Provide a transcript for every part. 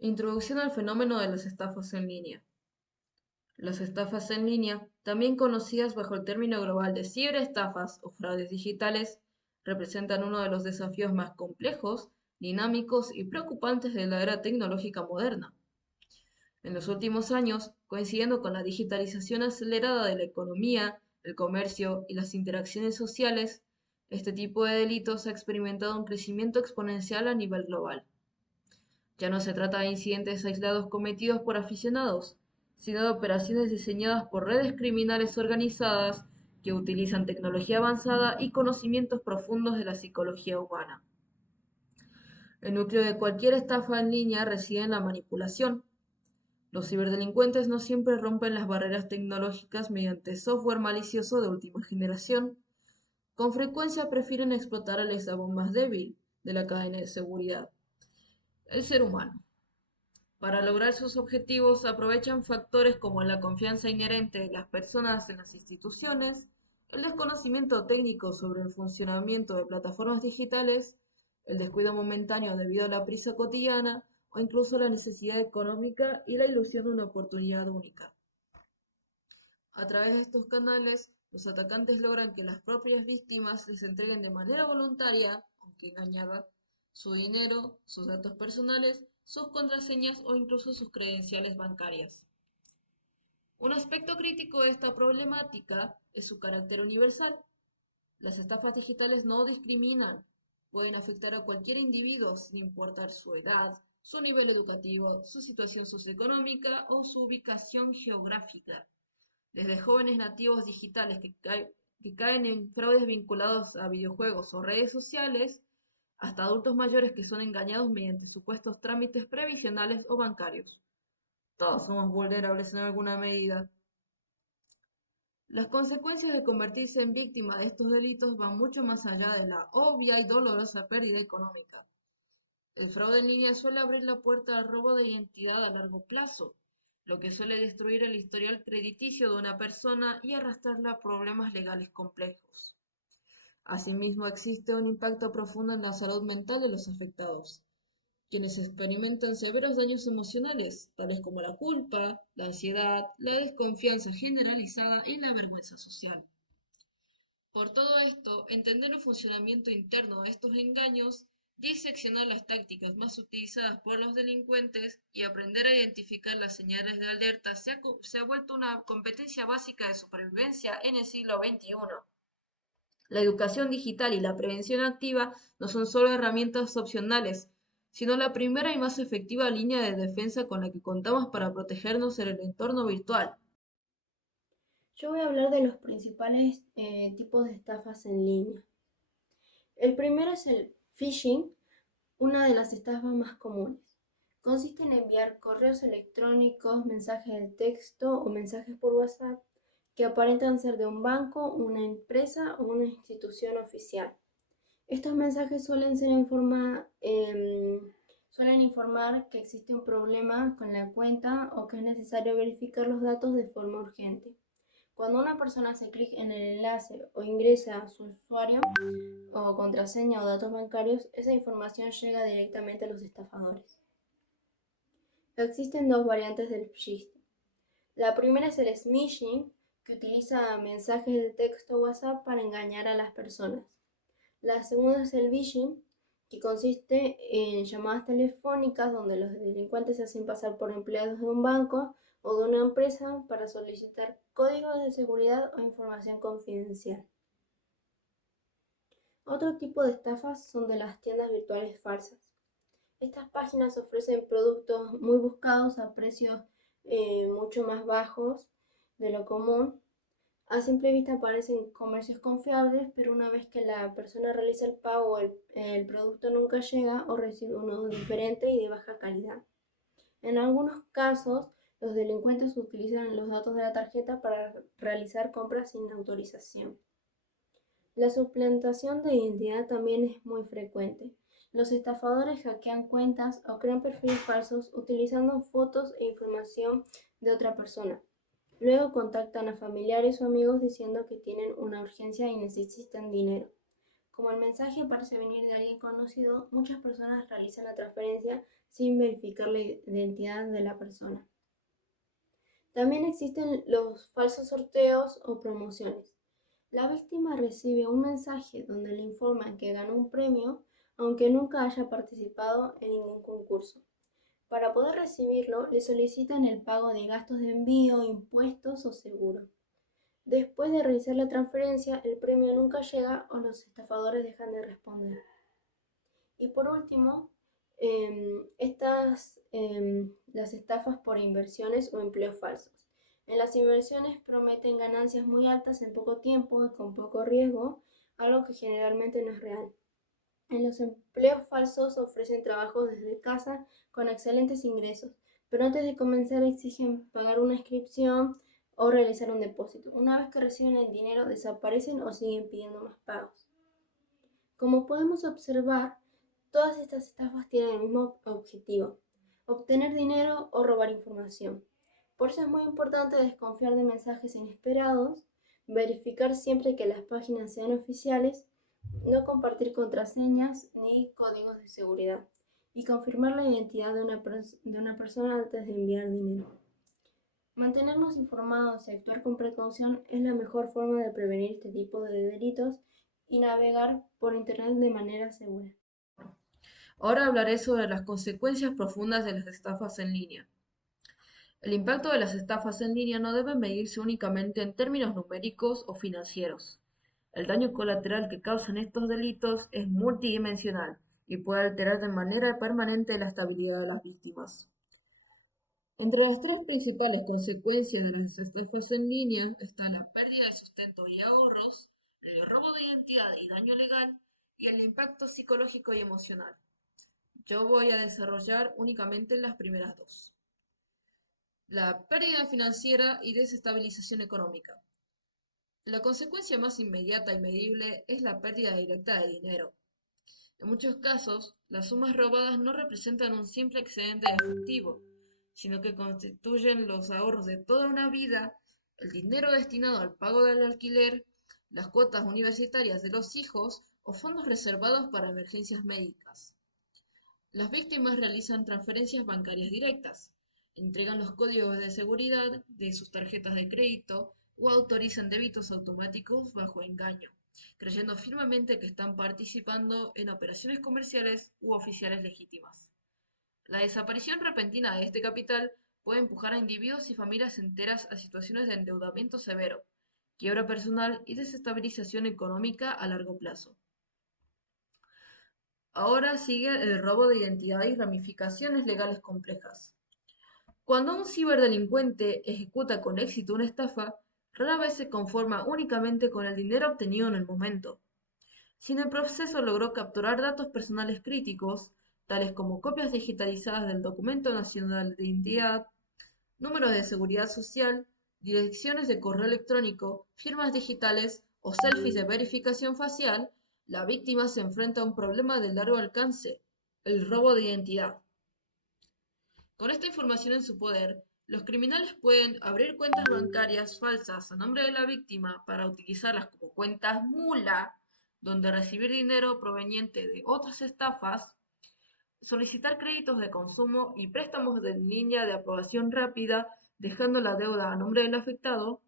Introducción al fenómeno de las estafas en línea. Las estafas en línea, también conocidas bajo el término global de ciberestafas o fraudes digitales, representan uno de los desafíos más complejos, dinámicos y preocupantes de la era tecnológica moderna. En los últimos años, coincidiendo con la digitalización acelerada de la economía, el comercio y las interacciones sociales, este tipo de delitos ha experimentado un crecimiento exponencial a nivel global. Ya no se trata de incidentes aislados cometidos por aficionados, sino de operaciones diseñadas por redes criminales organizadas que utilizan tecnología avanzada y conocimientos profundos de la psicología humana. El núcleo de cualquier estafa en línea reside en la manipulación. Los ciberdelincuentes no siempre rompen las barreras tecnológicas mediante software malicioso de última generación. Con frecuencia prefieren explotar al eslabón más débil de la cadena de seguridad, el ser humano. Para lograr sus objetivos aprovechan factores como la confianza inherente de las personas en las instituciones, el desconocimiento técnico sobre el funcionamiento de plataformas digitales, el descuido momentáneo debido a la prisa cotidiana o incluso la necesidad económica y la ilusión de una oportunidad única. A través de estos canales, los atacantes logran que las propias víctimas les entreguen de manera voluntaria, aunque engañada, su dinero, sus datos personales, sus contraseñas o incluso sus credenciales bancarias. Un aspecto crítico de esta problemática es su carácter universal. Las estafas digitales no discriminan, pueden afectar a cualquier individuo sin importar su edad, su nivel educativo, su situación socioeconómica o su ubicación geográfica. Desde jóvenes nativos digitales que caen en fraudes vinculados a videojuegos o redes sociales, hasta adultos mayores que son engañados mediante supuestos trámites previsionales o bancarios. Todos somos vulnerables en alguna medida. Las consecuencias de convertirse en víctima de estos delitos van mucho más allá de la obvia y dolorosa pérdida económica. El fraude en línea suele abrir la puerta al robo de identidad a largo plazo, lo que suele destruir el historial crediticio de una persona y arrastrarla a problemas legales complejos. Asimismo, existe un impacto profundo en la salud mental de los afectados, quienes experimentan severos daños emocionales, tales como la culpa, la ansiedad, la desconfianza generalizada y la vergüenza social. Por todo esto, entender el funcionamiento interno de estos engaños, diseccionar las tácticas más utilizadas por los delincuentes y aprender a identificar las señales de alerta se ha vuelto una competencia básica de supervivencia en el siglo XXI. La educación digital y la prevención activa no son solo herramientas opcionales, sino la primera y más efectiva línea de defensa con la que contamos para protegernos en el entorno virtual. Yo voy a hablar de los principales tipos de estafas en línea. El primero es el phishing, una de las estafas más comunes. Consiste en enviar correos electrónicos, mensajes de texto o mensajes por WhatsApp que aparentan ser de un banco, una empresa o una institución oficial. Estos mensajes suelen informar que existe un problema con la cuenta o que es necesario verificar los datos de forma urgente. Cuando una persona hace clic en el enlace o ingresa a su usuario o contraseña o datos bancarios, esa información llega directamente a los estafadores. Existen dos variantes del phishing. La primera es el smishing, que utiliza mensajes de texto WhatsApp para engañar a las personas. La segunda es el phishing, que consiste en llamadas telefónicas donde los delincuentes se hacen pasar por empleados de un banco o de una empresa para solicitar códigos de seguridad o información confidencial. Otro tipo de estafas son de las tiendas virtuales falsas. Estas páginas ofrecen productos muy buscados a precios mucho más bajos de lo común. A simple vista parecen comercios confiables, pero una vez que la persona realiza el pago, el producto nunca llega o recibe uno diferente y de baja calidad. En algunos casos, los delincuentes utilizan los datos de la tarjeta para realizar compras sin autorización. La suplantación de identidad también es muy frecuente. Los estafadores hackean cuentas o crean perfiles falsos utilizando fotos e información de otra persona. Luego contactan a familiares o amigos diciendo que tienen una urgencia y necesitan dinero. Como el mensaje parece venir de alguien conocido, muchas personas realizan la transferencia sin verificar la identidad de la persona. También existen los falsos sorteos o promociones. La víctima recibe un mensaje donde le informan que ganó un premio, aunque nunca haya participado en ningún concurso. Para poder recibirlo, le solicitan el pago de gastos de envío, impuestos o seguro. Después de realizar la transferencia, el premio nunca llega o los estafadores dejan de responder. Y por último, las estafas por inversiones o empleos falsos. En las inversiones prometen ganancias muy altas en poco tiempo y con poco riesgo, algo que generalmente no es real. En los empleos falsos ofrecen trabajos desde casa con excelentes ingresos, pero antes de comenzar exigen pagar una inscripción o realizar un depósito. Una vez que reciben el dinero, desaparecen o siguen pidiendo más pagos. Como podemos observar, todas estas estafas tienen el mismo objetivo: obtener dinero o robar información. Por eso es muy importante desconfiar de mensajes inesperados, verificar siempre que las páginas sean oficiales, no compartir contraseñas ni códigos de seguridad y confirmar la identidad de una persona antes de enviar dinero. Mantenernos informados y actuar con precaución es la mejor forma de prevenir este tipo de delitos y navegar por Internet de manera segura. Ahora hablaré sobre las consecuencias profundas de las estafas en línea. El impacto de las estafas en línea no debe medirse únicamente en términos numéricos o financieros. El daño colateral que causan estos delitos es multidimensional y puede alterar de manera permanente la estabilidad de las víctimas. Entre las tres principales consecuencias de las estafas en línea está la pérdida de sustento y ahorros, el robo de identidad y daño legal, y el impacto psicológico y emocional. Yo voy a desarrollar únicamente las primeras dos. La pérdida financiera y desestabilización económica. La consecuencia más inmediata y medible es la pérdida directa de dinero. En muchos casos, las sumas robadas no representan un simple excedente de efectivo, sino que constituyen los ahorros de toda una vida, el dinero destinado al pago del alquiler, las cuotas universitarias de los hijos o fondos reservados para emergencias médicas. Las víctimas realizan transferencias bancarias directas, entregan los códigos de seguridad de sus tarjetas de crédito o autorizan débitos automáticos bajo engaño, creyendo firmemente que están participando en operaciones comerciales u oficiales legítimas. La desaparición repentina de este capital puede empujar a individuos y familias enteras a situaciones de endeudamiento severo, quiebra personal y desestabilización económica a largo plazo. Ahora sigue el robo de identidad y ramificaciones legales complejas. Cuando un ciberdelincuente ejecuta con éxito una estafa, rara vez se conforma únicamente con el dinero obtenido en el momento. Si en el proceso logró capturar datos personales críticos, tales como copias digitalizadas del documento nacional de identidad, números de seguridad social, direcciones de correo electrónico, firmas digitales o selfies de verificación facial, la víctima se enfrenta a un problema de largo alcance: el robo de identidad. Con esta información en su poder, los criminales pueden abrir cuentas bancarias falsas a nombre de la víctima para utilizarlas como cuentas mula, donde recibir dinero proveniente de otras estafas, solicitar créditos de consumo y préstamos de línea de aprobación rápida, dejando la deuda a nombre del afectado,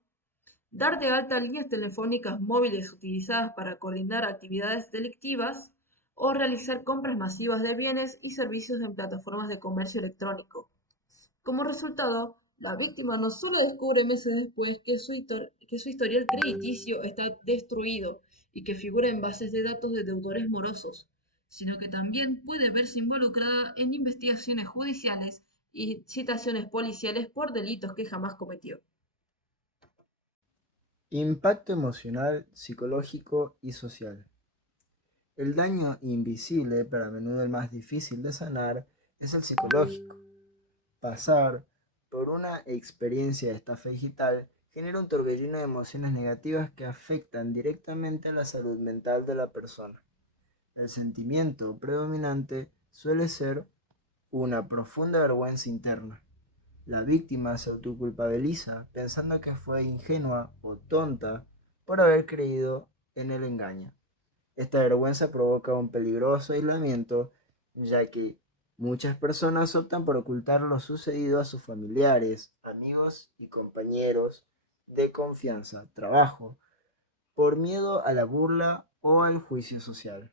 dar de alta líneas telefónicas móviles utilizadas para coordinar actividades delictivas o realizar compras masivas de bienes y servicios en plataformas de comercio electrónico. Como resultado, la víctima no solo descubre meses después que su historial crediticio está destruido y que figura en bases de datos de deudores morosos, sino que también puede verse involucrada en investigaciones judiciales y citaciones policiales por delitos que jamás cometió. Impacto emocional, psicológico y social. El daño invisible, pero a menudo el más difícil de sanar, es el psicológico. Pasar por una experiencia de estafa digital genera un torbellino de emociones negativas que afectan directamente a la salud mental de la persona. El sentimiento predominante suele ser una profunda vergüenza interna. La víctima se autoculpabiliza pensando que fue ingenua o tonta por haber creído en el engaño. Esta vergüenza provoca un peligroso aislamiento, ya que muchas personas optan por ocultar lo sucedido a sus familiares, amigos y compañeros de confianza, trabajo, por miedo a la burla o al juicio social.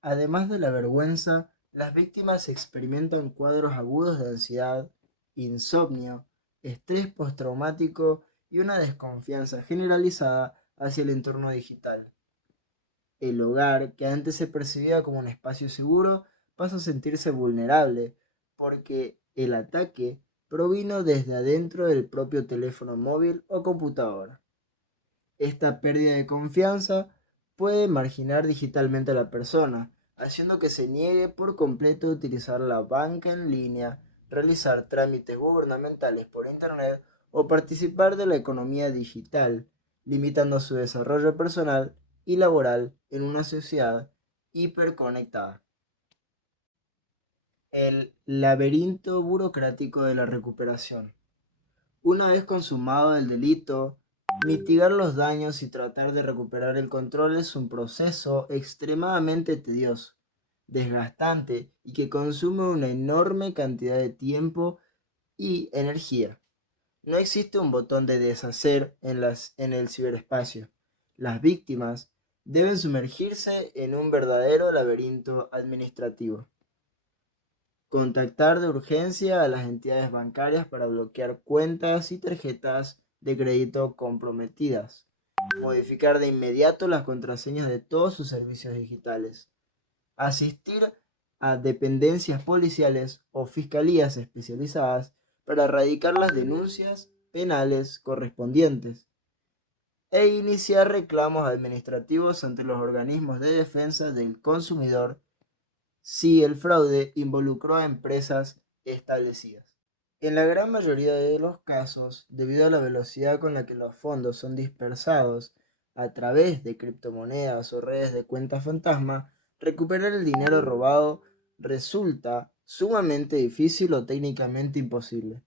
Además de la vergüenza, las víctimas experimentan cuadros agudos de ansiedad, insomnio, estrés postraumático y una desconfianza generalizada hacia el entorno digital. El hogar, que antes se percibía como un espacio seguro, pasa a sentirse vulnerable porque el ataque provino desde adentro del propio teléfono móvil o computadora. Esta pérdida de confianza puede marginar digitalmente a la persona, haciendo que se niegue por completo a utilizar la banca en línea, realizar trámites gubernamentales por Internet o participar de la economía digital, limitando su desarrollo personal y laboral en una sociedad hiperconectada. El laberinto burocrático de la recuperación. Una vez consumado el delito, mitigar los daños y tratar de recuperar el control es un proceso extremadamente tedioso, desgastante y que consume una enorme cantidad de tiempo y energía. No existe un botón de deshacer en el ciberespacio. Las víctimas deben sumergirse en un verdadero laberinto administrativo. Contactar de urgencia a las entidades bancarias para bloquear cuentas y tarjetas de crédito comprometidas. Modificar de inmediato las contraseñas de todos sus servicios digitales. Asistir a dependencias policiales o fiscalías especializadas para erradicar las denuncias penales correspondientes. E iniciar reclamos administrativos ante los organismos de defensa del consumidor si el fraude involucró a empresas establecidas. En la gran mayoría de los casos, debido a la velocidad con la que los fondos son dispersados a través de criptomonedas o redes de cuentas fantasma, recuperar el dinero robado resulta sumamente difícil o técnicamente imposible.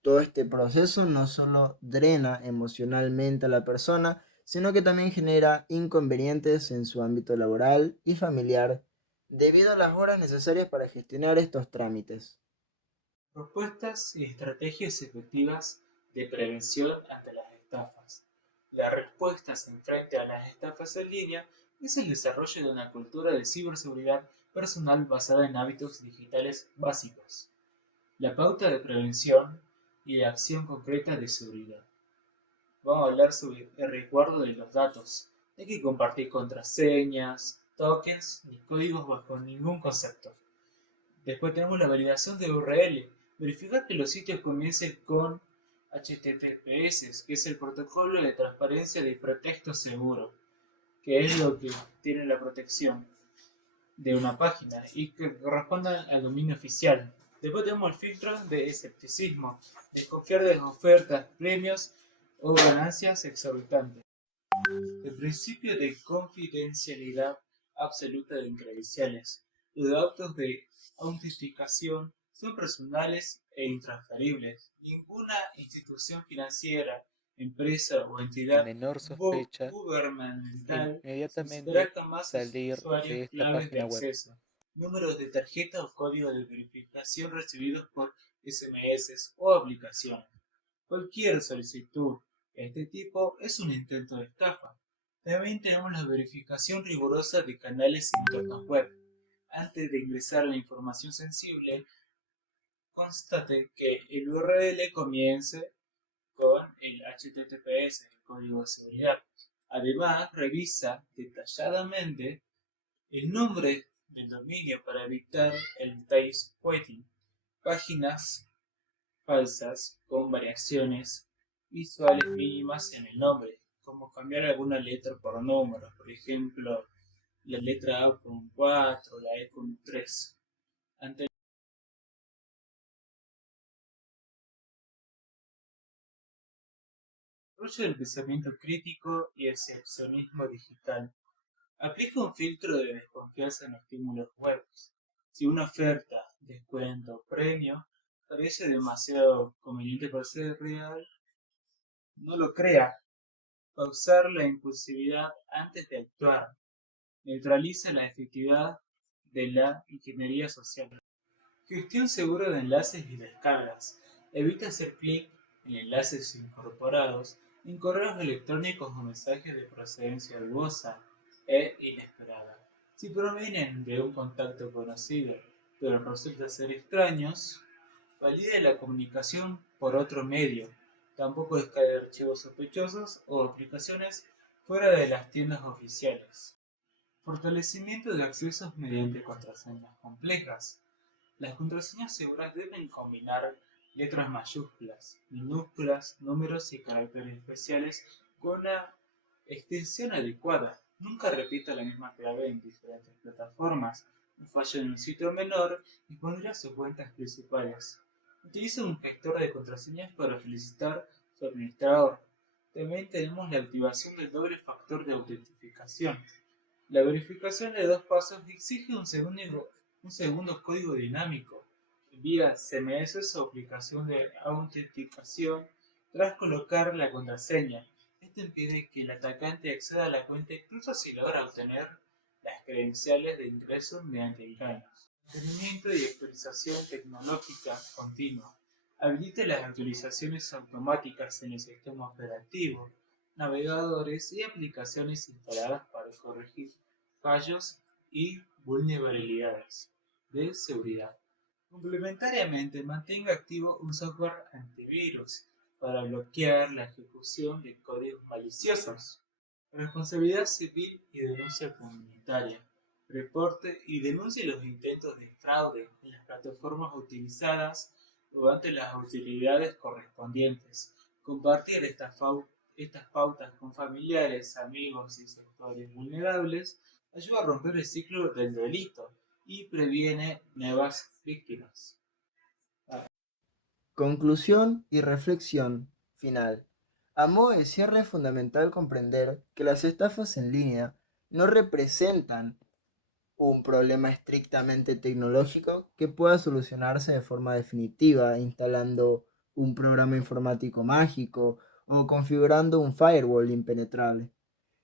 Todo este proceso no solo drena emocionalmente a la persona, sino que también genera inconvenientes en su ámbito laboral y familiar debido a las horas necesarias para gestionar estos trámites. Propuestas y estrategias efectivas de prevención ante las estafas. Las respuestas en frente a las estafas en línea es el desarrollo de una cultura de ciberseguridad personal basada en hábitos digitales básicos. La pauta de prevención y de acción concreta de seguridad. Vamos a hablar sobre el resguardo de los datos. No hay que compartir contraseñas, tokens ni códigos bajo ningún concepto. Después tenemos la validación de URL. Verificar que los sitios comiencen con HTTPS, que es el protocolo de transparencia de hipertexto seguro, que es lo que tiene la protección de una página y que corresponda al dominio oficial. Después tenemos el filtro de escepticismo, desconfiar de las ofertas, premios o ganancias exorbitantes. El principio de confidencialidad absoluta de credenciales. Los datos de autenticación son personales e intransferibles. Ninguna institución financiera, empresa o entidad Menor sospecha, gubernamental inmediatamente solicitará jamás a sus salir usuarios de esta claves de página web. acceso, números de tarjeta o códigos de verificación recibidos por SMS o aplicaciones. Cualquier solicitud de este tipo es un intento de estafa. También tenemos la verificación rigurosa de canales internos web. Antes de ingresar la información sensible, constate que el URL comience con el HTTPS, el código de seguridad. Además, revisa detalladamente el nombre del dominio para evitar el tail quitting. Páginas falsas con variaciones visuales mínimas en el nombre, como cambiar alguna letra por número, por ejemplo, la letra A con un 4, la E con un 3. Ante el desarrollo del pensamiento crítico y excepcionismo digital, aplica un filtro de desconfianza en estímulos web. Si una oferta, descuento o premio parece demasiado conveniente para ser real, no lo crea. pausar la impulsividad antes de actuar, neutraliza la efectividad de la ingeniería social. Gestión segura de enlaces y descargas. Evita hacer clic en enlaces incorporados en correos electrónicos o mensajes de procedencia dudosa e inesperada. Si provienen de un contacto conocido, pero resulta ser extraños, valide la comunicación por otro medio. Tampoco descargue archivos sospechosos o aplicaciones fuera de las tiendas oficiales. Fortalecimiento de accesos mediante contraseñas complejas. Las contraseñas seguras deben combinar letras mayúsculas, minúsculas, números y caracteres especiales con una extensión adecuada. Nunca repita la misma clave en diferentes plataformas. Un fallo en un sitio menor expondrá sus cuentas principales. Utilice un gestor de contraseñas para felicitar a su administrador. También tenemos la activación del doble factor de autentificación. La verificación de 2 pasos exige un segundo código dinámico vía SMS o aplicación de autenticación tras colocar la contraseña. Esto impide que el atacante acceda a la cuenta incluso si logra obtener las credenciales de ingreso mediante engaños. Mantenimiento y actualización tecnológica continua. Habilite las actualizaciones automáticas en el sistema operativo, navegadores y aplicaciones instaladas para corregir fallos y vulnerabilidades de seguridad. Complementariamente, mantenga activo un software antivirus para bloquear la ejecución de códigos maliciosos. Responsabilidad civil y denuncia comunitaria. Reporte y denuncie los intentos de fraude en las plataformas utilizadas o ante las autoridades correspondientes. Compartir estas pautas con familiares, amigos y sectores vulnerables ayuda a romper el ciclo del delito y previene nuevas víctimas. Conclusión y reflexión final. A modo de cierre es fundamental comprender que las estafas en línea no representan un problema estrictamente tecnológico que pueda solucionarse de forma definitiva instalando un programa informático mágico o configurando un firewall impenetrable.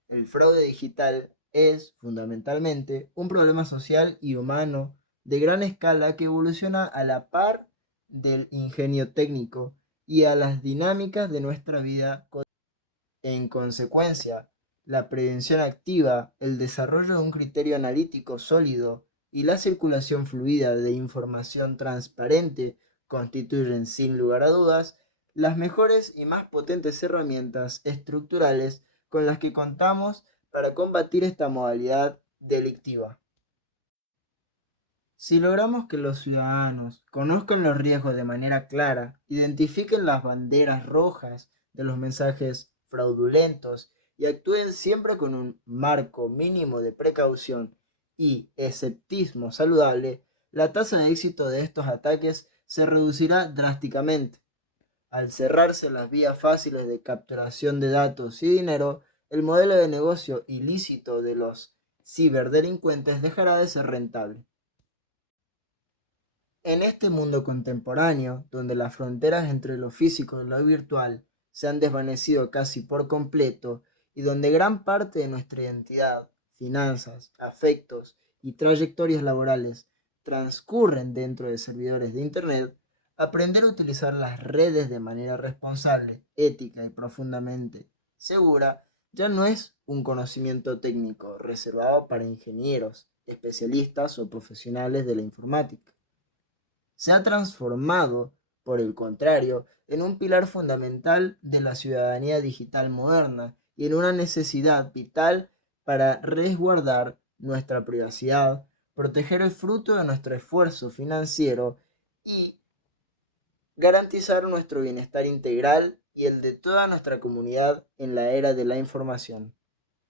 El fraude digital es, fundamentalmente, un problema social y humano de gran escala que evoluciona a la par del ingenio técnico y a las dinámicas de nuestra vida cotidiana. En consecuencia, la prevención activa, el desarrollo de un criterio analítico sólido y la circulación fluida de información transparente constituyen, sin lugar a dudas, las mejores y más potentes herramientas estructurales con las que contamos para combatir esta modalidad delictiva. Si logramos que los ciudadanos conozcan los riesgos de manera clara, identifiquen las banderas rojas de los mensajes fraudulentos y actúen siempre con un marco mínimo de precaución y escepticismo saludable, la tasa de éxito de estos ataques se reducirá drásticamente. Al cerrarse las vías fáciles de capturación de datos y dinero, el modelo de negocio ilícito de los ciberdelincuentes dejará de ser rentable. En este mundo contemporáneo, donde las fronteras entre lo físico y lo virtual se han desvanecido casi por completo y donde gran parte de nuestra identidad, finanzas, afectos y trayectorias laborales transcurren dentro de servidores de Internet, aprender a utilizar las redes de manera responsable, ética y profundamente segura ya no es un conocimiento técnico reservado para ingenieros, especialistas o profesionales de la informática. Se ha transformado, por el contrario, en un pilar fundamental de la ciudadanía digital moderna y en una necesidad vital para resguardar nuestra privacidad, proteger el fruto de nuestro esfuerzo financiero y garantizar nuestro bienestar integral y el de toda nuestra comunidad en la era de la información.